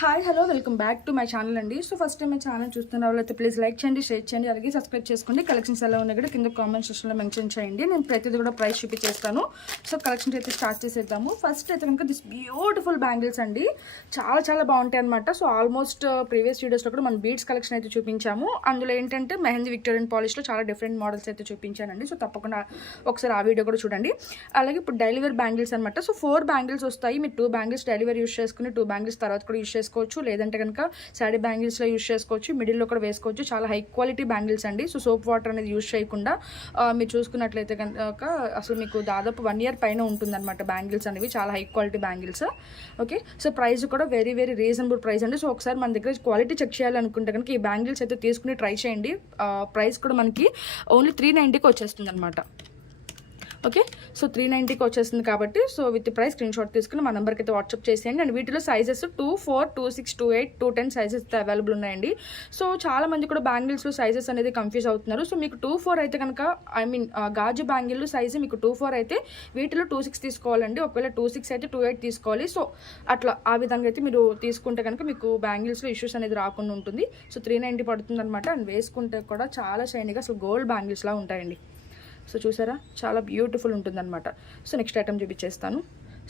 Hi hello welcome back to my channel అండి. So first time my channel చూస్తున్న వాళ్ళైతే please like చేయండి, share చేయండి, అలాగే సబ్స్క్రైబ్ చేసుకోండి. కలెక్షన్స్ ఎలా ఉన్నాయి కూడా కింద కామెంట్ సెక్షన్లో మెన్షన్ చేయండి. నేను ప్రతిదీ కూడా ప్రైస్ చూపించేస్తాను. సో కలెక్షన్స్ అయితే స్టార్ట్ చేసేద్దాము. ఫస్ట్ అయితే కనుక దిస్ బ్యూటిఫుల్ బ్యాంగిల్స్ అండి, చాలా బాగుంటాయి అనమాట. సో ఆల్మోస్ట్ ప్రీవియస్ వీడియోస్లో కూడా మనం బీడ్స్ కలెక్షన్ అయితే చూపించాము. అందులో ఏంటంటే మెహందీ విక్టోరియన్ పాలిష్లో చాలా డిఫరెంట్ మోడల్స్ అయితే చూపించానండి. సో తప్పకుండా ఒకసారి ఆ వీడియో కూడా చూడండి. అలాగే ఇప్పుడు డైలీ వేర్ బ్యాంగిల్స్ అనమాట. సో 4 బ్యాంగిల్స్ వస్తాయి. మీరు 2 బ్యాంగిల్స్ డైలీ వేర్ యూస్ చేసుకుని 2 బ్యాంగిల్స్ తర్వాత కూడా యూస్ చేసుకోవచ్చు. లేదంటే కనుక శారీ బ్యాంగిల్స్లో యూస్ చేసుకోవచ్చు, మిడిల్లో కూడా వేసుకోవచ్చు. చాలా హై క్వాలిటీ బ్యాంగిల్స్ అండి. సో సోప్ వాటర్ అనేది యూస్ చేయకుండా మీరు చూసుకున్నట్లయితే కనుక అసలు మీకు దాదాపు 1 year పైన ఉంటుందన్నమాట బ్యాంగిల్స్ అనేవి. చాలా high quality bangles. Okay, so price కూడా వెరీ రీజనబుల్ ప్రైస్ అండి. సో ఒకసారి మన దగ్గర క్వాలిటీ చెక్ చేయాలనుకుంటే కనుక ఈ బ్యాంగిల్స్ అయితే తీసుకుని ట్రై చేయండి. ప్రైస్ కూడా మనకి ఓన్లీ 390కి వచ్చేస్తుంది అనమాట. ఓకే, సో 390కి వచ్చేస్తుంది కాబట్టి so with price screen shot తీసుకుని మా నెంబర్కి అయితే వాట్సాప్ చేసేయండి. అండ్ వీటిలో సైజెస్ 2, 4, 2, 6, 2, 8, 2, 10 సైజెస్ అయితే అవైలబుల్ ఉన్నాయండి. సో చాలా మంది కూడా బ్యాంగిల్స్లో సైజెస్ అనేది కన్ఫ్యూజ్ అవుతున్నారు. సో మీకు 2, 4 అయితే కనుక గాజు బ్యాంగిల్ సైజు మీకు 2, 4 అయితే వీటిలో 2, 6 తీసుకోవాలండి. ఒకవేళ 2, 6 అయితే 2, 8 తీసుకోవాలి. సో అట్లా ఆ విధంగా అయితే మీరు తీసుకుంటే కనుక మీకు బ్యాంగిల్స్లో ఇష్యూస్ అనేది రాకుండా ఉంటుంది. సో 390 పడుతుంది అనమాట. అండ్ వేసుకుంటే కూడా చాలా షైనీగా అసలు గోల్డ్ బ్యాంగిల్స్లా ఉంటాయండి. సో చూసారా, చాలా బ్యూటిఫుల్ ఉంటుందన్నమాట. సో నెక్స్ట్ ఐటమ్ చూపించేస్తాను.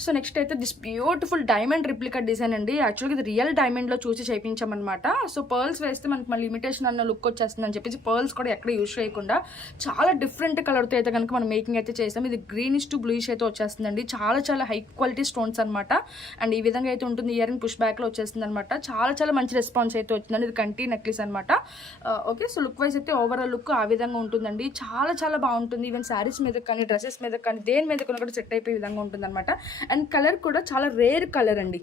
సో నెక్స్ట్ అయితే this beautiful diamond replica design అండి. యాక్చువల్గా ఇది రియల్ డైమండ్లో చూసి చేయించామన్నమాట. సో పర్ల్స్ వేస్తే మనకి మళ్ళీ లిమిటేషన్ అన్న లుక్ వచ్చేస్తుంది అని చెప్పేసి పర్ల్స్ కూడా ఎక్కడ యూజ్ చేయకుండా చాలా డిఫరెంట్ కలర్తో అయితే కనుక మనం మేకింగ్ అయితే చేస్తాం. ఇది గ్రీనిష్ టు బ్లూయిష్ అయితే వచ్చేస్తుందండి. చాలా హై క్వాలిటీ స్టోన్స్ అనమాట. అండ్ ఈ విధంగా అయితే ఉంటుంది. ఇయర్ రింగ్ పుష్ బ్యాక్లో వచ్చేస్తుంది అనమాట. చాలా మంచి రెస్పాన్స్ అయితే వచ్చిందండి. ఇది కంటి నెక్లెస్ అనమాట. ఓకే, సో లుక్ వైజ్ అయితే ఓవరాల్ లుక్ ఆ విధంగా ఉంటుందండి. చాలా బాగుంటుంది. ఈవెన్ శారీస్ మీద కానీ డ్రెస్సెస్ మీద కానీ దేని మీద కూడా సెట్ అయిపోయే విధంగా ఉంటుంది అనమాట. అండ్ కలర్ కూడా చాలా రేర్ కలర్ అండి.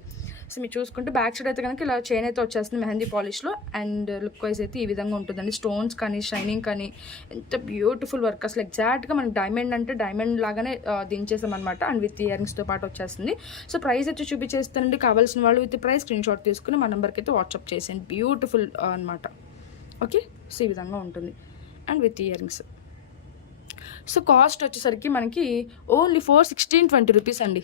సో మీరు చూసుకుంటే బ్యాక్ సైడ్ అయితే కనుక ఇలా చైన్ అయితే వచ్చేస్తుంది మెహందీ పాలిష్లో. అండ్ లుక్ వైజ్ అయితే ఈ విధంగా ఉంటుందండి. స్టోన్స్ కానీ షైనింగ్ కానీ ఎంత బ్యూటిఫుల్ వర్క్. అసలు ఎగ్జాక్ట్గా మనకి డైమండ్ అంటే డైమండ్ లాగానే దించేసాం అనమాట. అండ్ విత్ ఇయర్ రింగ్స్తో పాటు వచ్చేస్తుంది. సో ప్రైస్ అయితే చూపించేస్తానండి. కావాల్సిన వాళ్ళు విత్ ప్రైస్ స్క్రీన్ షాట్ తీసుకుని మా నెంబర్కి అయితే వాట్సాప్ చేసేయండి. బ్యూటిఫుల్ అనమాట. ఓకే, సో ఈ విధంగా ఉంటుంది. And with earrings. So cost వచ్చేసరికి మనకి ఓన్లీ 416-20 రూపీస్ అండి.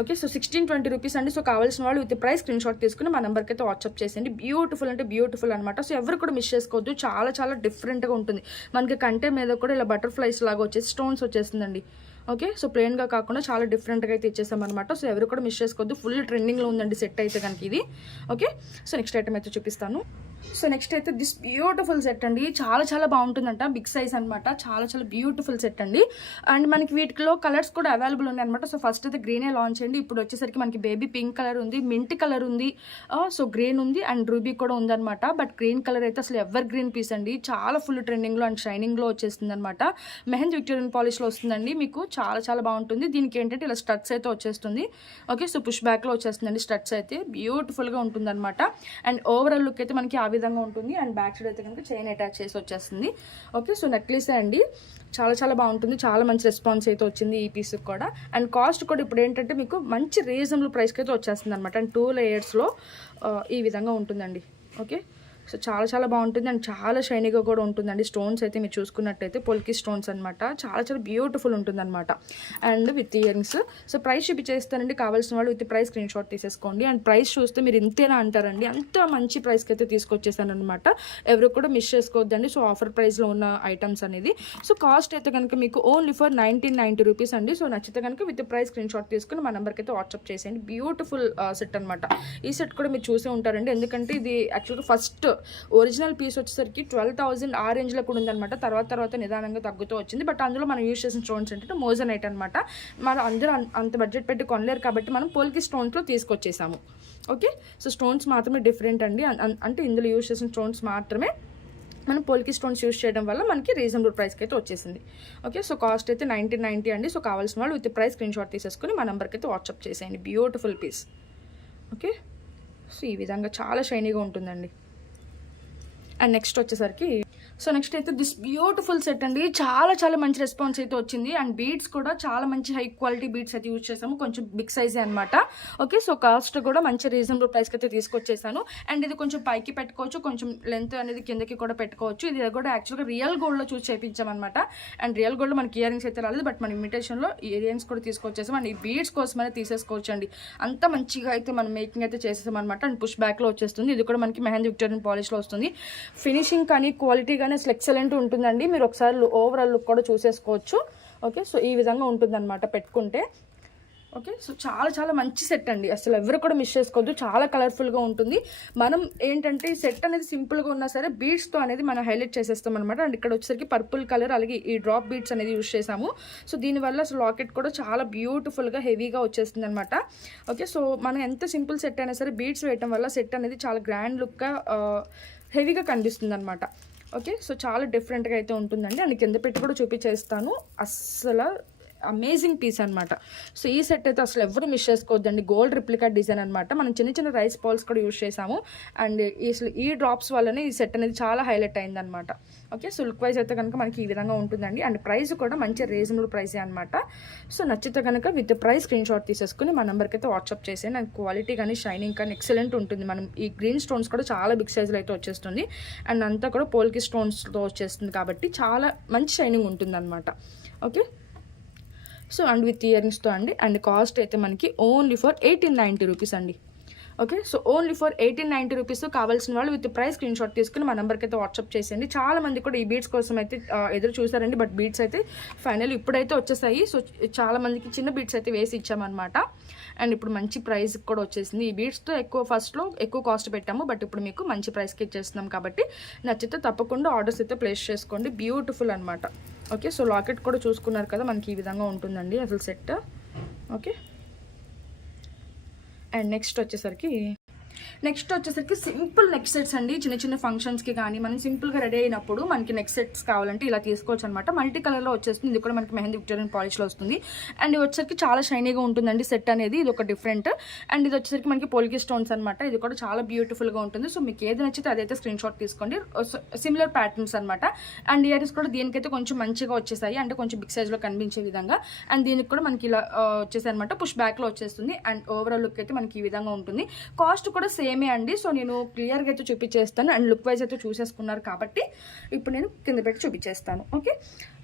ఓకే, సో 16-20 రూపీస్ అండి. సో కావాల్సిన వాళ్ళు విత్ ప్రైస్ స్క్రీన్ షాట్ తీసుకుని మా నెంబర్కి అయితే వాట్సాప్ చేసేయండి. బ్యూటిఫుల్ అంటే బ్యూటిఫుల్ అనమాట. సో ఎవరు కూడా మిస్ చేసుకోవద్దు. చాలా డిఫరెంట్గా ఉంటుంది. మనకి కంటే మీద కూడా ఇలా బటర్ఫ్లైస్ లాగా వచ్చేసి స్టోన్స్ వచ్చేస్తుందండి. ఓకే, సో ప్లెయిన్గా కాకుండా చాలా డిఫరెంట్గా అయితే ఇచ్చేసాం అనమాట. సో ఎవరు కూడా మిస్ చేసుకోవద్దు. ఫుల్ ట్రెండింగ్లో ఉందండి సెట్ అయితే కనుక ఇది. ఓకే, సో నెక్స్ట్ ఐటమ్ అయితే చూపిస్తాను. సో నెక్స్ట్ అయితే దిస్ బ్యూటిఫుల్ సెట్ అండి. చాలా బాగుంటుందంట. బిగ్ సైజ్ అనమాట. చాలా బ్యూటిఫుల్ సెట్ అండి. అండ్ మనకి వీటిలో కలర్స్ కూడా అవైలబుల్ ఉన్నాయి అనమాట. సో ఫస్ట్ అయితే గ్రీనే లాంచ్ అండి. ఇప్పుడు వచ్చేసరికి మనకి బేబీ పింక్ కలర్ ఉంది, మింట్ కలర్ ఉంది, సో గ్రీన్ ఉంది, అండ్ రూబీ కూడా ఉందన్నమాట. బట్ గ్రీన్ కలర్ అయితే అసలు ఎవర్ గ్రీన్ పీస్ అండి. చాలా ఫుల్ ట్రెండింగ్లో అండ్ షైనింగ్లో వచ్చేస్తుంది అనమాట. మెహందీ విక్టోరియన్ పాలిష్లో వస్తుందండి. మీకు చాలా బాగుంటుంది. దీనికి ఏంటంటే ఇలా స్టడ్స్ అయితే వచ్చేస్తుంది. ఓకే, సో పుష్ బ్యాక్లో వచ్చేస్తుందండి. స్టడ్స్ అయితే బ్యూటిఫుల్గా ఉంటుంది అనమాట. అండ్ ఓవరాల్ లుక్ అయితే మనకి ఆ విధంగా ఉంటుంది. అండ్ బ్యాక్ సైడ్ అయితే కనుక చైన్ అటాచ్ చేసి వచ్చేస్తుంది. ఓకే, సో నెక్లెస్ అండి. చాలా బాగుంటుంది. చాలా మంచి రెస్పాన్స్ అయితే వచ్చింది ఈ పీస్కి కూడా. అండ్ కాస్ట్ కూడా ఇప్పుడు ఏంటంటే మీకు మంచి రీజనబుల్ ప్రైస్కి అయితే వచ్చేస్తుంది అనమాట. అండ్ 2 లేయర్స్లో ఈ విధంగా ఉంటుందండి. ఓకే, సో చాలా బాగుంటుంది. అండ్ చాలా షైనీగా కూడా ఉంటుందండి. స్టోన్స్ అయితే మీరు చూసుకున్నట్టయితే పొల్కి స్టోన్స్ అనమాట. చాలా బ్యూటిఫుల్ ఉంటుందన్నమాట. And with earrings. So price చూపించేస్తానండి. కావాల్సిన వాళ్ళు విత్ ప్రైస్ స్క్రీన్ షాట్ తీసేసుకోండి. అండ్ ప్రైస్ చూస్తే మీరు ఇంతేనా అంటారండి. అంత మంచి ప్రైస్కి అయితే తీసుకొచ్చేసాను అనమాట. ఎవరు కూడా మిస్ చేసుకోవద్దండి. సో ఆఫర్ ప్రైస్లో ఉన్న ఐటమ్స్ అనేది. సో కాస్ట్ అయితే కనుక మీకు ఓన్లీ ఫర్ 1990 రూపీస్ అండి. సో నచ్చితే కనుక విత్ ప్రైస్ స్క్రీన్ షాట్ తీసుకుని మా నెంబర్కి అయితే వాట్సాప్ చేసేయండి. బ్యూటిఫుల్ సెట్ అనమాట. ఈ సెట్ కూడా మీరు చూసే ఉంటారండి. ఎందుకంటే ఇది యాక్చువల్గా ఫస్ట్ ఒరిజినల్ పీస్ వచ్చేసరికి 12,000 ఆ రేంజ్లో కూడా ఉందన్నమాట. తర్వాత నిదానంగా తగ్గుతూ వచ్చింది. బట్ అందులో మనం యూజ్ చేసిన స్టోన్స్ ఏంటంటే మోజనైట్ అనమాట. మనం అందరూ అంత బడ్జెట్ పెట్టి కొనలేరు కాబట్టి మనం పోల్కి స్టోన్స్లో తీసుకొచ్చేసాము. ఓకే, సో స్టోన్స్ మాత్రమే డిఫరెంట్ అండి. అంటే ఇందులో యూజ్ చేసిన స్టోన్స్ మాత్రమే మనం పోల్కి స్టోన్స్ యూజ్ చేయడం వల్ల మనకి రీజనబుల్ ప్రైస్కి అయితే వచ్చేసింది. ఓకే, సో కాస్ట్ అయితే 1990 అండి. సో కావాల్సిన వాళ్ళు విత్ ప్రైస్ స్క్రీన్ షాట్ తీసేసుకుని మా నెంబర్కి అయితే వాట్సాప్ చేసేయండి. Beautiful piece. ఓకే, సో ఈ విధంగా చాలా షైనీగా ఉంటుందండి. అండ్ నెక్స్ట్ వచ్చేసరికి సో నెక్స్ట్ అయితే దిస్ బ్యూటిఫుల్ సెట్ అండి, చాలా చాలా మంచి రెస్పాన్స్ అయితే వచ్చింది. అండ్ బీడ్స్ కూడా చాలా మంచి హై క్వాలిటీ బీడ్స్ అయితే యూజ్ చేసాము, కొంచెం బిగ్ సైజే అనమాట. ఓకే, సో కాస్ట్ కూడా మంచి రీజనబుల్ ప్రైస్కి అయితే తీసుకొచ్చేసాను. అండ్ ఇది కొంచెం పైకి పెట్టుకోవచ్చు, కొంచెం లెంత్ అనేది కిందకి కూడా పెట్టుకోవచ్చు. ఇది కూడా యాక్చువల్గా రియల్ గోల్డ్లో చూసి చేయించామన్నమాట. అండ్ రియల్ గోల్డ్లో మనకి ఇయర్ రింగ్స్ అయితే రాలేదు, బట్ మన ఇమిటేషన్లో ఇయర్ రింగ్స్ కూడా తీసుకొచ్చేసాం. అండ్ ఈ బీడ్స్ కోసమైనా తీసేసుకోవచ్చు అండి, అంత మంచిగా అయితే మనం మేకింగ్ అయితే చేసేసాం అనమాట. అండ్ పుష్ బ్యాక్లో వచ్చేస్తుంది. ఇది కూడా మనకి మెహందీ విక్టోరియన్ పాలిష్లో వస్తుంది. ఫినిషింగ్ కానీ క్వాలిటీ కానీ అసలు ఎక్సలెంట్ ఉంటుందండి. మీరు ఒకసారి ఓవరాల్ లుక్ కూడా చూసేసుకోవచ్చు. ఓకే, సో ఈ విధంగా ఉంటుందన్నమాట పెట్టుకుంటే. ఓకే, సో చాలా చాలా మంచి సెట్ అండి, అసలు ఎవరు కూడా మిస్ చేసుకోవద్దు. చాలా కలర్ఫుల్గా ఉంటుంది. మనం ఏంటంటే ఈ సెట్ అనేది సింపుల్గా ఉన్నా సరే బీడ్స్తో అనేది మనం హైలైట్ చేసేస్తాం అనమాట. అండ్ ఇక్కడ వచ్చేసరికి పర్పుల్ కలర్ అలాగే ఈ డ్రాప్ బీడ్స్ అనేది యూజ్ చేసాము. సో దీనివల్ల అసలు లాకెట్ కూడా చాలా బ్యూటిఫుల్గా హెవీగా వచ్చేస్తుంది అనమాట. ఓకే, సో మనం ఎంత సింపుల్ సెట్ అయినా సరే బీడ్స్ వేయటం వల్ల సెట్ అనేది చాలా గ్రాండ్ లుక్గా హెవీగా కనిపిస్తుంది అనమాట. ఓకే, సో చాలా డిఫరెంట్గా అయితే ఉంటుందండి. అండ్ కింద పెట్టి కూడా చూపించేస్తాను, అస్సలు అమేజింగ్ పీస్ అనమాట. సో ఈ సెట్ అయితే అసలు ఎవరు మిస్ చేసుకోవద్దండి, గోల్డ్ రిప్లికా డిజైన్ అనమాట. మనం చిన్న చిన్న రైస్ బాల్స్ కూడా యూజ్ చేసాము. అండ్ ఈ డ్రాప్స్ వల్లనే ఈ సెట్ అనేది చాలా హైలైట్ అయిందనమాట. ఓకే, సో లుక్ వైజ్ అయితే కనుక మనకి ఈ విధంగా ఉంటుందండి. అండ్ ప్రైస్ కూడా మంచి రీజనబుల్ ప్రైసే అనమాట. సో నచ్చితే కనుక విత్ ప్రైస్ స్క్రీన్ షాట్ తీసేసుకుని మా నెంబర్కి అయితే వాట్సాప్ చేసేయండి. అండ్ క్వాలిటీ కానీ షైనింగ్ కానీ ఎక్సలెంట్ ఉంటుంది. మనం ఈ గ్రీన్ స్టోన్స్ కూడా చాలా బిగ్ సైజులో అయితే వచ్చేస్తుంది. అండ్ అంతా కూడా పోల్కి స్టోన్స్తో వచ్చేస్తుంది కాబట్టి చాలా మంచి షైనింగ్ ఉంటుంది అనమాట. Okay, so and with ear రింగ్స్తో అండి. అండ్ కాస్ట్ అయితే మనకి ఓన్లీ ఫర్ 1890 రూపీస్ అండి. Okay, so only for 1890 rupees. కావాల్సిన వాళ్ళు విత్ ప్రైస్ స్క్రీన్ షాట్ తీసుకుని మా నెంబర్కి అయితే వాట్సాప్ చేసేయండి. చాలా మంది కూడా ఈ బీడ్స్ కోసం అయితే ఎదురు చూసారండి, బట్ బీడ్స్ అయితే ఫైనల్ ఇప్పుడైతే వచ్చేసాయి. సో చాలా మందికి చిన్న బీడ్స్ అయితే వేసి ఇచ్చామన్నమాట. అండ్ ఇప్పుడు మంచి ప్రైస్ కూడా వచ్చేసింది. ఈ బీడ్స్తో ఫస్ట్లో ఎక్కువ కాస్ట్ పెట్టాము, బట్ ఇప్పుడు మీకు మంచి ప్రైస్కి ఇచ్చేస్తున్నాం కాబట్టి నచ్చితే తప్పకుండా ఆర్డర్స్ అయితే ప్లేస్ చేసుకోండి. బ్యూటిఫుల్ అనమాట. ఓకే, సో లాకెట్ కూడా చూసుకున్నారు కదా, మనకి ఈ విధంగా ఉంటుందండి అసలు సెట్. ఓకే, అండ్ నెక్స్ట్ వచ్చేసరికి సింపుల్ నెక్ సెట్స్ అండి. చిన్న చిన్న ఫంక్షన్స్కి కానీ మనం సింపుల్గా రెడీ అయినప్పుడు మనకి నెక్ సెట్స్ కావాలంటే ఇలా తీసుకోవచ్చు అనమాట. మల్టీ కలర్లో వచ్చేస్తుంది. ఇది కూడా మనకి మెహందీ విక్టోరియన్ పాలిష్లో వస్తుంది. అండ్ ఇది వచ్చేసరికి చాలా షైనీగా ఉంటుందండి సెట్ అనేది. ఇది ఒక డిఫరెంట్. అండ్ ఇది వచ్చేసరికి మనకి పోల్కి స్టోన్స్ అనమాట. ఇది కూడా చాలా బ్యూటిఫుల్గా ఉంటుంది. సో మీకు ఏది నచ్చితే అదైతే స్క్రీన్ షాట్ తీసుకోండి. సిమిలర్ ప్యాటర్న్స్ అనమాట. అండ్ ఇయర్ రింగ్స్ కూడా దీనికైతే కొంచెం మంచిగా వచ్చేసాయి, అంటే కొంచెం బిగ్ సైజ్లో కనిపించే విధంగా. అండ్ దీనికి కూడా మనకి ఇలా వచ్చేసాయి అనమాట. పుష్ బ్యాక్లో వచ్చేస్తుంది. అండ్ ఓవరాల్ లుక్ అయితే మనకి ఈ విధంగా ఉంటుంది. కాస్ట్ కూడా సేమే అండి. సో నేను క్లియర్గా అయితే చూపించేస్తాను. అండ్ లుక్ వైజ్ అయితే చూసేసుకున్నారు కాబట్టి ఇప్పుడు నేను కింద పెట్టి చూపించేస్తాను. ఓకే,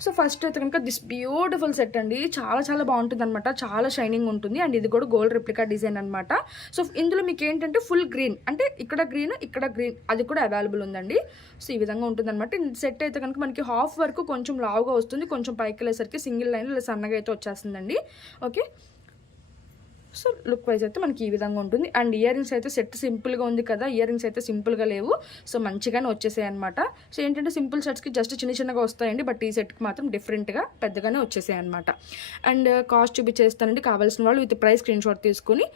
సో ఫస్ట్ అయితే కనుక దిస్ బ్యూటిఫుల్ సెట్ అండి, చాలా చాలా బాగుంటుంది అనమాట. చాలా షైనింగ్ ఉంటుంది. అండ్ ఇది కూడా గోల్డ్ రిప్లికా డిజైన్ అనమాట. సో ఇందులో మీకు ఏంటంటే ఫుల్ గ్రీన్, అంటే ఇక్కడ గ్రీన్ అది కూడా అవైలబుల్ ఉందండి. సో ఈ విధంగా ఉంటుంది అనమాట. సెట్ అయితే కనుక మనకి హాఫ్ వరకు కొంచెం లావుగా వస్తుంది, కొంచెం పైకి వెళ్ళేసరికి సింగిల్ లైన్ ఇలా సన్నగా అయితే వచ్చేస్తుందండి. ఓకే, సో లుక్ వైజ్ అయితే మనకి ఈ విధంగా ఉంటుంది. అండ్ ఇయర్ రింగ్స్ అయితే సెట్ సింపుల్గా ఉంది కదా, ఇయర్ రింగ్స్ అయితే సింపుల్గా లేవు, సో మంచిగానే వచ్చేసాయి అనమాట. సో ఏంటంటే సింపుల్ సెట్స్కి జస్ట్ చిన్నగా వస్తాయండి, బట్ ఈ సెట్కి మాత్రం డిఫరెంట్గా పెద్దగానే వచ్చేసాయి అనమాట. అండ్ కాస్ట్ చూపించేస్తానండి. కావాల్సిన వాళ్ళు విత్ ప్రైస్ స్క్రీన్ షాట్ తీసుకుని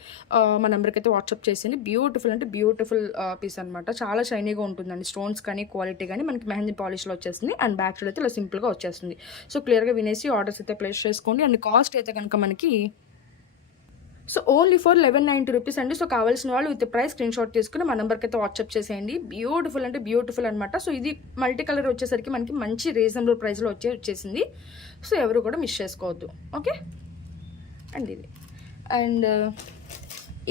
మా నెంబర్కి అయితే వాట్సాప్ చేసేయండి. బ్యూటిఫుల్ అంటే బ్యూటిఫుల్ పీస్ అనమాట. చాలా షైనీగా ఉంటుందండి. స్టోన్స్ కానీ క్వాలిటీ కానీ మనకి మెహందీ పాలిష్లో వచ్చేస్తుంది. అండ్ బ్యాక్ సైడ్ అయితే ఇలా సింపుల్గా వచ్చేస్తుంది. సో క్లియర్గా వినేసి ఆర్డర్స్ అయితే ప్లేస్ చేసుకోండి. అండ్ కాస్ట్ అయితే కనుక మనకి సో ఓన్లీ ఫర్ 1190 రూపీస్ అండి. సో కావాల్సిన వాళ్ళు విత్ ప్రైస్ స్క్రీన్ షాట్ తీసుకుని మా నెంబర్కి అయితే వాట్సాప్ చేసేయండి. బ్యూటిఫుల్ అంటే బ్యూటిఫుల్ అనమాట. సో ఇది మల్టీ కలర్ వచ్చేసరికి మనకి మంచి రీజనబుల్ ప్రైస్లో వచ్చేసింది. సో ఎవరు కూడా మిస్ చేసుకోవద్దు. ఓకే, అండ్ ఇది అండ్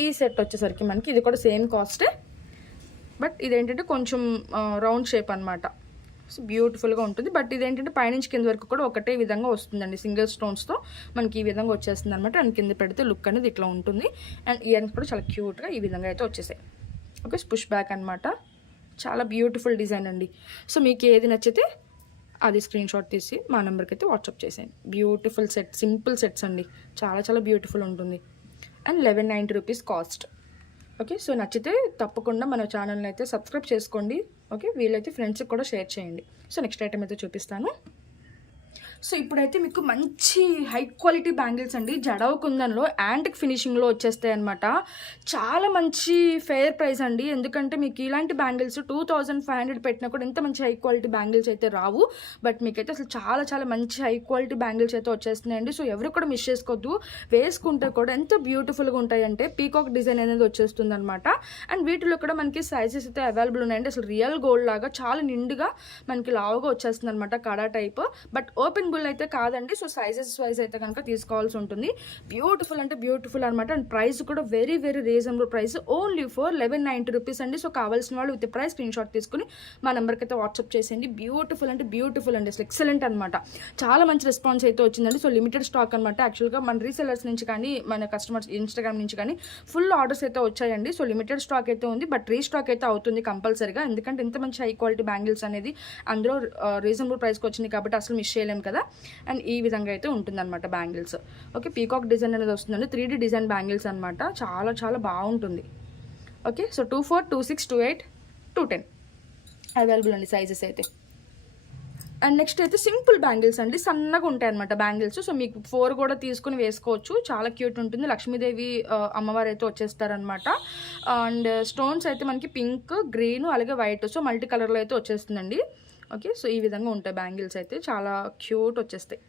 ఈ సెట్ వచ్చేసరికి మనకి ఇది కూడా సేమ్ కాస్టే, బట్ ఇదేంటంటే కొంచెం రౌండ్ షేప్ అనమాట. సో బ్యూటిఫుల్గా ఉంటుంది. బట్ ఇదేంటంటే పైనుంచి కింద వరకు కూడా ఒకటే విధంగా వస్తుందండి. సింగిల్ స్టోన్స్తో మనకి ఈ విధంగా వచ్చేస్తుంది అనమాట. అండ్ కింద పెడితే లుక్ అనేది ఇట్లా ఉంటుంది. అండ్ ఇయర్ రింగ్స్ కూడా చాలా క్యూట్గా ఈ విధంగా అయితే వచ్చేసాయి. ఓకే, పుష్ బ్యాక్ అనమాట. చాలా బ్యూటిఫుల్ డిజైన్ అండి. సో మీకు ఏది నచ్చితే అది స్క్రీన్ షాట్ తీసి మా నెంబర్కి అయితే వాట్సాప్ చేసేయండి. బ్యూటిఫుల్ సెట్, సింపుల్ సెట్స్ అండి, చాలా చాలా బ్యూటిఫుల్ ఉంటుంది. And 1190 rupees cost. Okay, so నచ్చితే తప్పకుండా మన ఛానల్ని అయితే సబ్స్క్రైబ్ చేసుకోండి. ఓకే, వీలైతే ఫ్రెండ్స్కి కూడా షేర్ చేయండి. సో నెక్స్ట్ ఐటమ్ అయితే చూపిస్తాను. సో ఇప్పుడైతే మీకు మంచి హై క్వాలిటీ బ్యాంగిల్స్ అండి, జడవ కుందన్లో యాంటిక్ ఫినిషింగ్లో వచ్చేస్తాయి అనమాట. చాలా మంచి ఫెయిర్ ప్రైస్ అండి, ఎందుకంటే మీకు ఇలాంటి బ్యాంగిల్స్ 2500 పెట్టినా కూడా ఇంత మంచి హై క్వాలిటీ బ్యాంగిల్స్ అయితే రావు. బట్ మీకైతే అసలు చాలా చాలా మంచి హై క్వాలిటీ బ్యాంగిల్స్ అయితే వచ్చేస్తున్నాయండి. సో ఎవరు కూడా మిస్ చేసుకోవద్దు, వేసుకుంటే కూడా ఎంత బ్యూటిఫుల్గా ఉంటాయంటే పీకాక్ డిజైన్ అనేది వచ్చేస్తుంది అనమాట. అండ్ వీటిలో కూడా మనకి సైజెస్ అయితే అవైలబుల్ ఉన్నాయండి. అసలు రియల్ గోల్డ్ లాగా చాలా నిండుగా మనకి లావుగా వచ్చేస్తుంది అనమాట, కడా టైప్. బట్ ఓపెన్ బుల్ అయితే కాదండి. సో సైజెస్ వైజ్ అయితే కనుక తీసుకోవాల్సి ఉంటుంది. బ్యూటిఫుల్ అంటే బ్యూటిఫుల్ అనమాట. అండ్ ప్రైస్ కూడా very very reasonable price, only for 1190 rupees అండి. సో కావాల్సిన వాళ్ళు విత్ ప్రైస్ స్క్రీన్ షాట్ తీసుకుని మా నెంబర్కి అయితే వాట్సాప్ చేసేయండి. బ్యూటిఫుల్ అంటే బ్యూటిఫుల్ అండి, అసలు ఎక్సలెంట్ అనమాట. చాలా మంచి రెస్పాన్స్ అయితే వచ్చిందండి. సో లిమిటెడ్ స్టాక్ అనమాట. యాక్చువల్గా మన రీసెలర్స్ నుంచి కానీ మన కస్టమర్స్ ఇన్స్టాగ్రామ్ నుంచి కానీ ఫుల్ ఆర్డర్స్ అయితే వచ్చాయండి. సో లిమిటెడ్ స్టాక్ అయితే ఉంది, బట్ రీస్టాక్ అయితే అవుతుంది కంపల్సరీగా, ఎందుకంటే ఇంత మంచి హై క్వాలిటీ బ్యాంగిల్స్ అనేది అందులో రీజనబుల్ ప్రైస్కి వచ్చింది కాబట్టి అసలు మిస్ చేయలేము కదా. అండ్ ఈ విధంగా అయితే ఉంటుందన్నమాట బ్యాంగిల్స్. ఓకే, పీకాక్ డిజైన్ అనేది వస్తుందండి, 3D డిజైన్ బ్యాంగిల్స్ అనమాట. చాలా చాలా బాగుంటుంది. ఓకే, సో 24, 26, 28, 210 అవైలబుల్ అండి సైజెస్ అయితే. అండ్ నెక్స్ట్ అయితే సింపుల్ బ్యాంగిల్స్ అండి, సన్నగా ఉంటాయి అనమాట బ్యాంగిల్స్. సో మీకు 4 కూడా తీసుకుని వేసుకోవచ్చు, చాలా క్యూట్ ఉంటుంది. లక్ష్మీదేవి అమ్మవారు అయితే వచ్చేస్తారనమాట. అండ్ స్టోన్స్ అయితే మనకి పింక్, గ్రీన్ అలాగే వైట్, సో మల్టీ కలర్లో అయితే వచ్చేస్తుందండి. ఓకే, సో ఈ విధంగా ఉంటాయి బ్యాంగిల్స్ అయితే, చాలా క్యూట్ వచ్చేస్తాయి.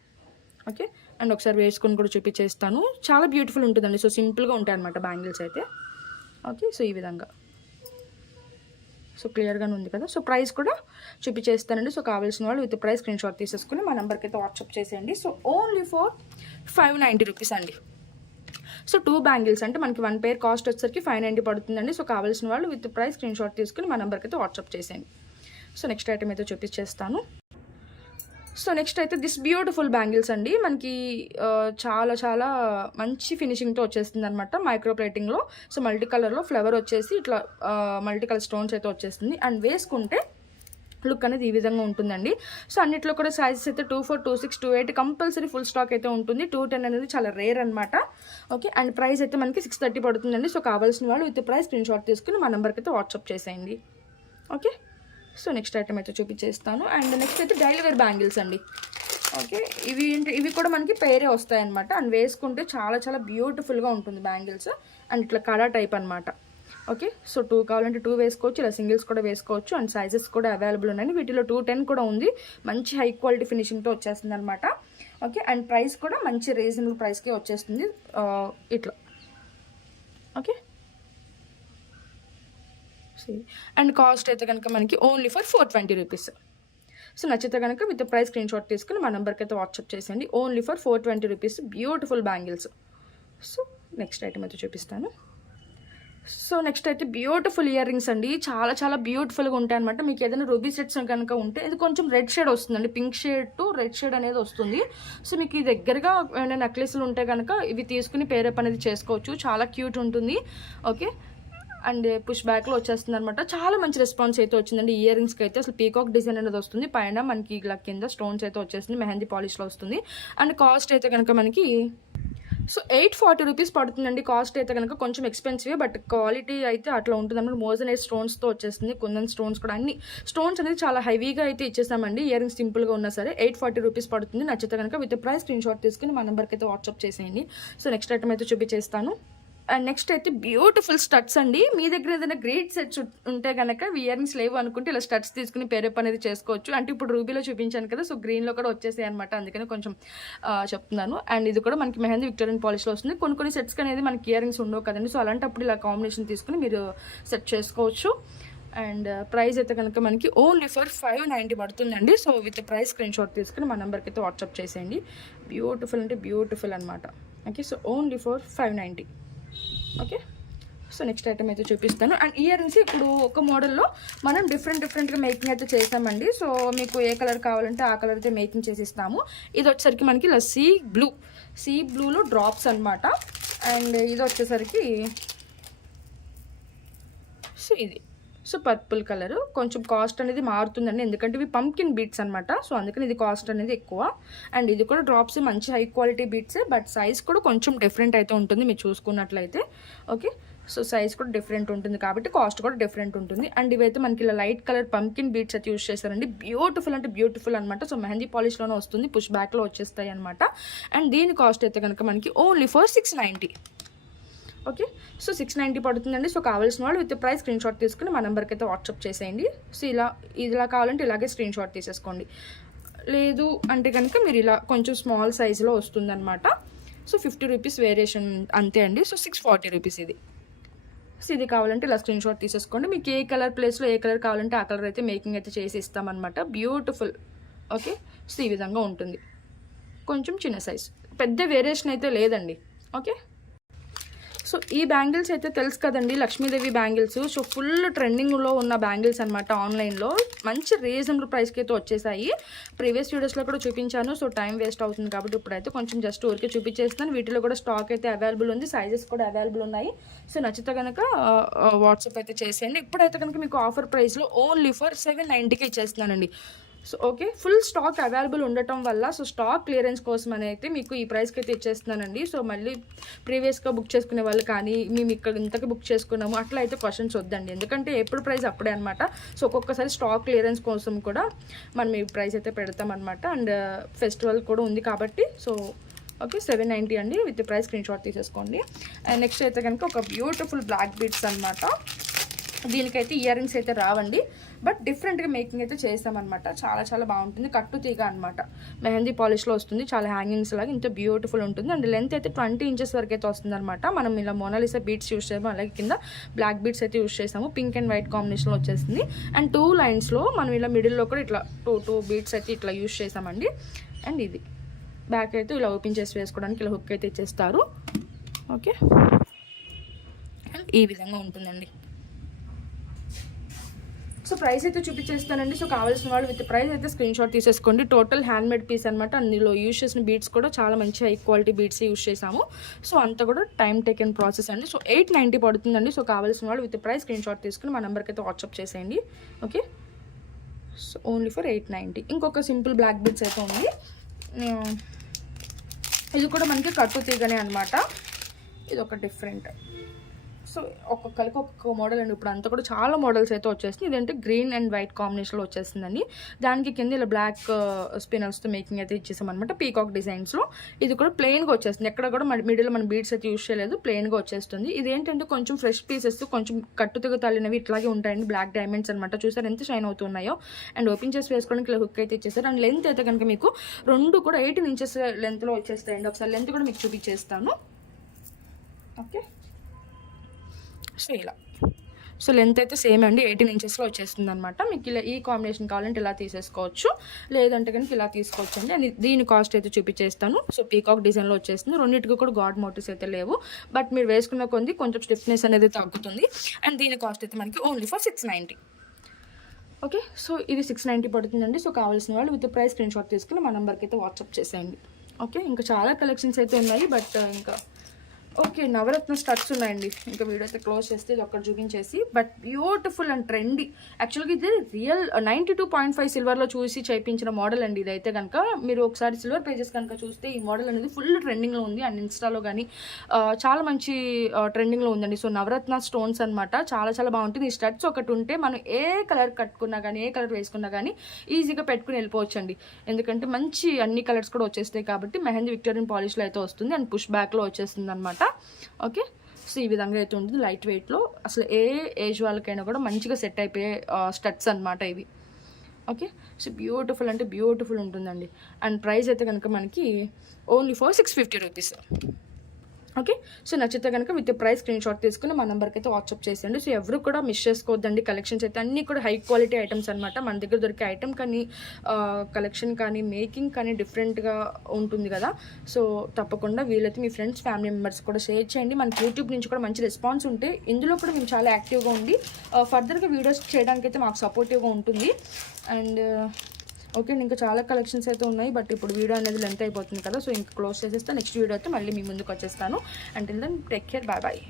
ఓకే, అండ్ ఒకసారి వేసుకొని కూడా చూపించేస్తాను, చాలా బ్యూటిఫుల్ ఉంటుందండి. సో సింపుల్గా ఉంటాయి అనమాట బ్యాంగిల్స్ అయితే. ఓకే, సో ఈ విధంగా సో క్లియర్గానే ఉంది కదా. సో ప్రైస్ కూడా చూపించేస్తానండి. సో కావాల్సిన వాళ్ళు విత్ ప్రైస్ స్క్రీన్ షాట్ తీసేసుకుని మా నెంబర్కి అయితే వాట్సాప్ చేసేయండి. సో ఓన్లీ ఫర్ 590 రూపీస్ అండి. సో 2 బ్యాంగిల్స్ అంటే మనకి 1 పేర్ కాస్ట్ వచ్చేసరికి 590 పడుతుందండి. సో కావాల్సిన వాళ్ళు విత్ ప్రైస్ స్క్రీన్ షాట్ తీసుకుని మా నెంబర్కి అయితే వాట్సాప్ చేసేయండి. సో నెక్స్ట్ ఐటమ్ అయితే చూపించేస్తాను. సో నెక్స్ట్ అయితే దిస్ బ్యూటిఫుల్ బ్యాంగిల్స్ అండి, మనకి చాలా చాలా మంచి ఫినిషింగ్తో వచ్చేస్తుంది అనమాట, మైక్రో ప్లేటింగ్లో. సో మల్టీ కలర్లో ఫ్లవర్ వచ్చేసి ఇట్లా మల్టీ కలర్ స్టోన్స్ అయితే వచ్చేస్తుంది. అండ్ వేసుకుంటే లుక్ అనేది ఈ విధంగా ఉంటుందండి. సో అన్నిట్లో కూడా సైజెస్ అయితే 24, 26, 28 కంపల్సరీ ఫుల్ స్టాక్ అయితే ఉంటుంది. 210 అనేది చాలా రేర్ అనమాట. ఓకే, అండ్ ప్రైస్ అయితే మనకి 630 పడుతుందండి. సో కావాల్సిన వాళ్ళు విత్ ప్రైస్ స్క్రీన్ షాట్ తీసుకుని మా నెంబర్కి అయితే వాట్సాప్ చేసేయండి. ఓకే, సో నెక్స్ట్ ఐటమ్ అయితే చూపించేస్తాను. అండ్ నెక్స్ట్ అయితే డైలీ వేర్ బ్యాంగిల్స్ అండి. ఓకే, ఇవి కూడా మనకి పేరే వస్తాయన్నమాట. అండ్ వేసుకుంటే చాలా చాలా బ్యూటిఫుల్గా ఉంటుంది బ్యాంగిల్స్. అండ్ ఇట్లా కడా టైప్ అనమాట. ఓకే, సో 2 కావాలంటే 2 వేసుకోవచ్చు, ఇలా సింగిల్స్ కూడా వేసుకోవచ్చు. అండ్ సైజెస్ కూడా అవైలబుల్ ఉన్నాయి. వీటిలో 210 కూడా ఉంది, మంచి హై క్వాలిటీ ఫినిషింగ్తో వచ్చేస్తుంది అనమాట. ఓకే, అండ్ ప్రైస్ కూడా మంచి రీజనబుల్ ప్రైస్కే వచ్చేస్తుంది ఇట్లా. ఓకే, అండ్ కాస్ట్ అయితే కనుక మనకి ఓన్లీ ఫర్ 420 రూపీస్. సో నచ్చితే కనుక విత్ ప్రైస్ స్క్రీన్ షాట్ తీసుకుని మా నెంబర్కి అయితే వాట్సాప్ చేసేయండి. Only for 420 rupees beautiful bangles. So next item అయితే చూపిస్తాను. సో నెక్స్ట్ అయితే బ్యూటిఫుల్ ఇయర్ రింగ్స్ అండి, చాలా చాలా బ్యూటిఫుల్గా ఉంటాయి అనమాట. మీకు ఏదైనా రూబీ సెట్స్ కనుక ఉంటే ఇది కొంచెం రెడ్ షేడ్ వస్తుందండి, pink shade to red shade అనేది వస్తుంది. సో మీకు ఈ దగ్గరగా ఏమైనా నెక్లెస్లు ఉంటే కనుక ఇవి తీసుకుని పేరప్ అనేది చేసుకోవచ్చు, చాలా క్యూట్ ఉంటుంది. ఓకే, అండ్ పుష్ బ్యాక్లో వచ్చేస్తుంది అనమాట. చాలా మంచి రెస్పాన్స్ అయితే వచ్చిందండి ఇయర్ రింగ్స్కి అయితే. అసలు పీకాక్ డిజైన్ అనేది వస్తుంది, పైన మనకి ఇలా కింద స్టోన్స్ అయితే వచ్చేస్తుంది, మెహందీ పాలిష్లో వస్తుంది. అండ్ కాస్ట్ అయితే కనుక మనకి సో 840 రూపీస్ పడుతుందండి. కాస్ట్ అయితే కనుక కొంచెం ఎక్స్పెన్సివ్, బట్ క్వాలిటీ అయితే అట్లా ఉంటుంది అన్నమాట. మోజనైట్ స్టోన్స్తో వచ్చేస్తుంది, కుందన్ స్టోన్స్ కూడా, అన్ని స్టోన్స్ అనేది చాలా హెవీగా అయితే ఇచ్చేసామండి. ఇయర్ రింగ్స్ సింపుల్గా ఉన్నా సరే 840 రూపీస్ పడుతుంది. నచ్చితే కనుక విత్ ప్రైస్ స్క్రీన్ షాట్ తీసుకుని మా నెంబర్కి అయితే వాట్సాప్ చేసేయండి. సో నెక్స్ట్ ఐటమ్ అయితే చూపించేస్తాను. అండ్ నెక్స్ట్ అయితే బ్యూటిఫుల్ స్టడ్స్ అండి. మీ దగ్గర ఏదైనా గ్రేట్ సెట్స్ ఉంటే కనుక ఇయర్ రింగ్స్ లేవు అనుకుంటే ఇలా స్టడ్స్ తీసుకుని పేరప్ అనేది చేసుకోవచ్చు. అంటే ఇప్పుడు రూబీలో చూపించాను కదా, సో గ్రీన్లో కూడా వచ్చేసాయి అనమాట, అందుకని కొంచెం చెప్తున్నాను. అండ్ ఇది కూడా మనకి మెహందీ విక్టోరియన్ పాలిష్లో వస్తుంది. కొన్ని సెట్స్కి అనేది మనకి ఇయర్ రింగ్స్ ఉండవు కదండి, సో అలాంటప్పుడు ఇలా కాంబినేషన్ తీసుకుని మీరు సెట్ చేసుకోవచ్చు. అండ్ ప్రైస్ అయితే కనుక మనకి ఓన్లీ ఫర్ 590 పడుతుందండి. So with price screen shot తీసుకుని మా నెంబర్కి అయితే వాట్సాప్ చేసేయండి. బ్యూటిఫుల్ అంటే బ్యూటిఫుల్ అనమాట. Okay, so only for 590. Okay, so next item అయితే చూపిస్తాను. అండ్ ఇయర్ రింగ్స్ ఇప్పుడు ఒక మోడల్లో మనం డిఫరెంట్గా మేకింగ్ అయితే చేస్తామండి. సో మీకు ఏ కలర్ కావాలంటే ఆ కలర్ అయితే మేకింగ్ చేసి ఇస్తాము. ఇది వచ్చేసరికి మనకి ఇలా సీ బ్లూలో డ్రాప్స్ అనమాట. అండ్ ఇది వచ్చేసరికి సో ఇది సో పర్పుల్ కలర్. కొంచెం కాస్ట్ అనేది మారుతుందండి, ఎందుకంటే ఇవి పంకిన్ బీట్స్ అనమాట. సో అందుకని ఇది కాస్ట్ అనేది ఎక్కువ. అండ్ ఇది కూడా డ్రాప్స్ మంచి హై క్వాలిటీ బీట్సే, బట్ సైజ్ కూడా కొంచెం డిఫరెంట్ అయితే ఉంటుంది మీరు చూసుకున్నట్లయితే. ఓకే, సో సైజ్ కూడా డిఫరెంట్ ఉంటుంది కాబట్టి కాస్ట్ కూడా డిఫరెంట్ ఉంటుంది. అండ్ ఇవైతే మనకి ఇలా లైట్ కలర్ పంకిన్ బీట్స్ అయితే యూస్ చేశారండి. బ్యూటిఫుల్ అంటే బ్యూటిఫుల్ అనమాట. సో మెహందీ పాలిష్లోనే వస్తుంది, పుష్ బ్యాక్లో వచ్చేస్తాయి అనమాట. అండ్ దీని కాస్ట్ అయితే కనుక మనకి ఓన్లీ ఫర్ 690. ఓకే, సో 690 పడుతుందండి. సో కావాల్సిన వాళ్ళు విత్ ప్రైస్ స్క్రీన్ షాట్ తీసుకుని మా నెంబర్కి అయితే వాట్సాప్ చేసేయండి. సో ఇలా కావాలంటే ఇలాగే స్క్రీన్ షాట్ తీసేసుకోండి. లేదు అంటే కనుక మీరు ఇలా కొంచెం స్మాల్ సైజులో వస్తుందన్నమాట. సో 50 రూపీస్ వేరియేషన్ అంతే అండి. సో 640 రూపీస్ ఇది. సో ఇది కావాలంటే ఇలా స్క్రీన్ షాట్ తీసేసుకోండి. మీకు ఏ కలర్ ప్లేస్లో ఏ కలర్ కావాలంటే ఆ కలర్ అయితే మేకింగ్ అయితే చేసి ఇస్తామన్నమాట. బ్యూటిఫుల్. ఓకే, సో ఈ విధంగా ఉంటుంది. కొంచెం చిన్న సైజ్, పెద్ద వేరియేషన్ అయితే లేదండి. ఓకే, సో ఈ బ్యాంగిల్స్ అయితే తెలుసు కదండి, లక్ష్మీదేవి బ్యాంగిల్స్. సో ఫుల్ ట్రెండింగ్లో ఉన్న బ్యాంగిల్స్ అనమాట. ఆన్లైన్లో మంచి రీజనబుల్ ప్రైస్కి అయితే వచ్చేసాయి. ప్రీవియస్ వీడియోస్లో కూడా చూపించాను. సో టైం వేస్ట్ అవుతుంది కాబట్టి ఇప్పుడైతే కొంచెం జస్ట్ ఊరికే చూపించేస్తున్నాను. వీటిలో కూడా స్టాక్ అయితే అవైలబుల్ ఉంది, సైజెస్ కూడా అవైలబుల్ ఉన్నాయి. సో నచ్చితే కనుక వాట్సాప్ అయితే చేసేయండి. ఇప్పుడైతే కనుక మీకు ఆఫర్ ప్రైస్లో ఓన్లీ ఫర్ 790కి ఇచ్చేస్తున్నానండి. So okay, full stock available ఉండటం వల్ల సో స్టాక్ క్లియరెన్స్ కోసం అని అయితే మీకు ఈ ప్రైస్కి అయితే ఇచ్చేస్తున్నానండి. సో మళ్ళీ ప్రీవియస్గా బుక్ చేసుకునే వాళ్ళు కానీ మేము ఇక్కడ ఇంతకి బుక్ చేసుకున్నాము అట్లా అయితే క్వశ్చన్స్ వద్దండి. ఎందుకంటే ఎప్పుడు ప్రైస్ అప్పుడే అనమాట. సో ఒక్కొక్కసారి స్టాక్ క్లియరెన్స్ కోసం కూడా మనం ఈ ప్రైస్ అయితే పెడతామన్నమాట. అండ్ ఫెస్టివల్ కూడా ఉంది కాబట్టి సో ఓకే 790 అండి. విత్ ప్రైస్ స్క్రీన్ షాట్ తీసేసుకోండి. అండ్ నెక్స్ట్ అయితే కనుక ఒక బ్యూటిఫుల్ బ్లాక్ బీడ్స్ అనమాట. దీనికైతే ఇయర్ రింగ్స్ అయితే రావండి, బట్ డిఫరెంట్గా మేకింగ్ అయితే చేస్తామన్నమాట. చాలా చాలా బాగుంటుంది. కట్టు తీగ అనమాట, మెహందీ పాలిష్లో వస్తుంది. చాలా హ్యాంగింగ్స్ లాగా ఇంత బ్యూటిఫుల్ ఉంటుంది. అండ్ లెంత్ అయితే 20 ఇంచెస్ వరకు అయితే వస్తుంది అనమాట. మనం ఇలా మోనాలిసా బీడ్స్ యూస్ చేసాము, అలాగే కింద బ్లాక్ బీడ్స్ అయితే యూస్ చేసాము. పింక్ అండ్ వైట్ కాంబినేషన్లో వచ్చేసింది. అండ్ 2 లైన్స్లో మనం ఇలా మిడిల్లో కూడా ఇట్లా టూ బీడ్స్ అయితే ఇట్లా యూస్ చేసామండి. అండ్ ఇది బ్యాక్ అయితే ఇలా ఓపెన్ చేసి వేసుకోవడానికి ఇలా హుక్ అయితే ఇచ్చేస్తారు. ఓకే, అండ్ ఈ విధంగా ఉంటుందండి. సో ప్రైస్ అయితే చూపించేస్తానండి. సో కావాల్సిన వాళ్ళు విత్ ప్రైస్ అయితే స్క్రీన్ షాట్ తీసేసుకోండి. టోటల్ హ్యాండ్మేడ్ పీస్ అనమాట. అందులో యూస్ చేసిన బీడ్స్ కూడా చాలా మంచి హై క్వాలిటీ బీడ్స్ యూస్ చేసాము. సో అంతా కూడా టైం టేకెన్ ప్రాసెస్ అండి. సో 890 పడుతుందండి. సో కావాల్సిన వాళ్ళు విత్ ప్రైస్ స్క్రీన్ షాట్ తీసుకుని మా నెంబర్కి అయితే వాట్సాప్ చేసేయండి. Okay, so only for 890. ఇంకొక సింపుల్ బ్లాక్ బీడ్స్ అయితే ఉంది. ఇది కూడా మనకి కట్టు తీగనే అనమాట. ఇది ఒక డిఫరెంట్. సో ఒక్కొక్కరికి ఒక్కొక్క మోడల్ అండి. ఇప్పుడు అంతా కూడా చాలా మోడల్స్ అయితే వచ్చేసింది. ఇదంటే గ్రీన్ అండ్ వైట్ కాంబినేషన్లో వచ్చేసిందండి. దానికి కింద ఇలా బ్లాక్ స్పిన్నర్స్తో మేకింగ్ అయితే ఇచ్చేసాం అనమాట, పీకాక్ డిజైన్స్లో. ఇది కూడా ప్లెయిన్గా వచ్చేస్తుంది. ఎక్కడ కూడా మిడిల్ మన బీడ్స్ అయితే యూస్ చేయలేదు, ప్లెయిన్గా వచ్చేస్తుంది. ఇదేంటంటే కొంచెం ఫ్రెష్ పీసెస్, కొంచెం కట్టుతుగా తల్లినవి ఇట్లాగే ఉంటాయండి. బ్లాక్ డైమండ్స్ అనమాట. చూసారు ఎంత షైన్ అవుతున్నాయో. అండ్ ఓపెన్ చేసి వేసుకోవడానికి ఇలా హుక్ అయితే ఇచ్చేసారు. అండ్ లెంత్ అయితే కనుక మీకు 2 కూడా 18 ఇంచెస్ లెంత్లో వచ్చేస్తాయండి. ఒకసారి లెంత్ కూడా మీకు చూపించేస్తాను. ఓకే, సో ఇలా సో లెంత్ అయితే సేమ్ అండి, 18 ఇంచెస్లో వచ్చేస్తుంది అనమాట. మీకు ఇలా ఈ కాంబినేషన్ కావాలంటే ఇలా తీసేసుకోవచ్చు, లేదంటే కనుక ఇలా తీసుకోవచ్చు అండి. అండ్ దీని కాస్ట్ అయితే చూపించేస్తాను. సో పీకాక్ డిజైన్లో వచ్చేస్తుంది. రెండింటికి కూడా గాడ్ మోటివ్స్ అయితే లేవు, బట్ మీరు వేసుకున్న కొంది కొంచెం స్టిఫ్నెస్ అనేది తగ్గుతుంది. అండ్ దీని కాస్ట్ అయితే మనకి ఓన్లీ ఫర్ 690. ఓకే, సో ఇది 690 పడుతుందండి. సో కావాల్సిన వాళ్ళు విత్ ప్రైస్ స్క్రీన్ షాట్ తీసుకుని మా నెంబర్కి అయితే వాట్సాప్ చేసేయండి. ఓకే, ఇంకా చాలా కలెక్షన్స్ అయితే ఉన్నాయి, బట్ ఇంకా ఓకే నవరత్న స్టడ్స్ ఉన్నాయండి. ఇంకా వీడియో అయితే క్లోజ్ చేస్తే ఇది ఒక్కటి చూపించేసి, బట్ బ్యూటిఫుల్ అండ్ ట్రెండీ. యాక్చువల్గా ఇది రియల్ 92.5 సిల్వర్లో చూసి చేయించిన మోడల్ అండి. ఇదైతే కనుక మీరు ఒకసారి సిల్వర్ పేజెస్ కనుక చూస్తే ఈ మోడల్ అనేది ఫుల్ ట్రెండింగ్లో ఉంది. అండ్ ఇన్స్టాలో కానీ చాలా మంచి ట్రెండింగ్లో ఉందండి. సో నవరత్న స్టోన్స్ అనమాట, చాలా చాలా బాగుంటుంది. ఈ స్టడ్స్ ఒకటి ఉంటే మనం ఏ కలర్ కట్టుకున్నా కానీ ఏ కలర్ వేసుకున్నా కానీ ఈజీగా పెట్టుకుని వెళ్ళిపోవచ్చు అండి. ఎందుకంటే మంచి అన్ని కలర్స్ కూడా వచ్చేస్తాయి కాబట్టి. మెహందీ విక్టోరియన్ పాలిష్లో అయితే వస్తుంది అండ్ పుష్ బ్యాక్లో వచ్చేస్తుంది అనమాట. ఓకే, సో ఈ విధంగా అయితే ఉంటుంది. లైట్ వెయిట్లో అసలు ఏ ఏజ్ వాళ్ళకైనా కూడా మంచిగా సెట్ అయిపోయే స్టడ్స్ అనమాట ఇవి. ఓకే, సో బ్యూటిఫుల్ అంటే బ్యూటిఫుల్ ఉంటుందండి. అండ్ ప్రైస్ అయితే కనుక మనకి only for 650 rupees. Okay, so నచ్చితే కనుక విత్ ప్రైస్ స్క్రీన్ షాట్ తీసుకుని మా నెంబర్కి అయితే వాట్సాప్ చేసేయండి. సో ఎవరు కూడా మిస్ చేసుకోవద్దండి. కలెక్షన్స్ అయితే అన్నీ కూడా హై క్వాలిటీ ఐటమ్స్ అనమాట. మన దగ్గర దొరికే ఐటమ్ కానీ కలెక్షన్ కానీ మేకింగ్ కానీ డిఫరెంట్గా ఉంటుంది కదా. సో తప్పకుండా వీలైతే మీ ఫ్రెండ్స్ ఫ్యామిలీ మెంబర్స్ కూడా షేర్ చేయండి. మనకి యూట్యూబ్ నుంచి కూడా మంచి రెస్పాన్స్ ఉంటే ఇందులో కూడా మేము చాలా యాక్టివ్గా ఉండి ఫర్దర్గా వీడియోస్ చేయడానికి అయితే మాకు సపోర్టివ్గా ఉంటుంది. అండ్ ఓకే, ఇంకా చాలా కలెక్షన్స్ అయితే ఉన్నాయి, బట్ ఇప్పుడు వీడియో అనేది లెంత్ అయిపోతుంది కదా. సో ఇంకా క్లోజ్ చేసేస్తే నెక్స్ట్ వీడియో అయితే మళ్ళీ మీ ముందుకు వచ్చేస్తాను. Until then take care, bye bye.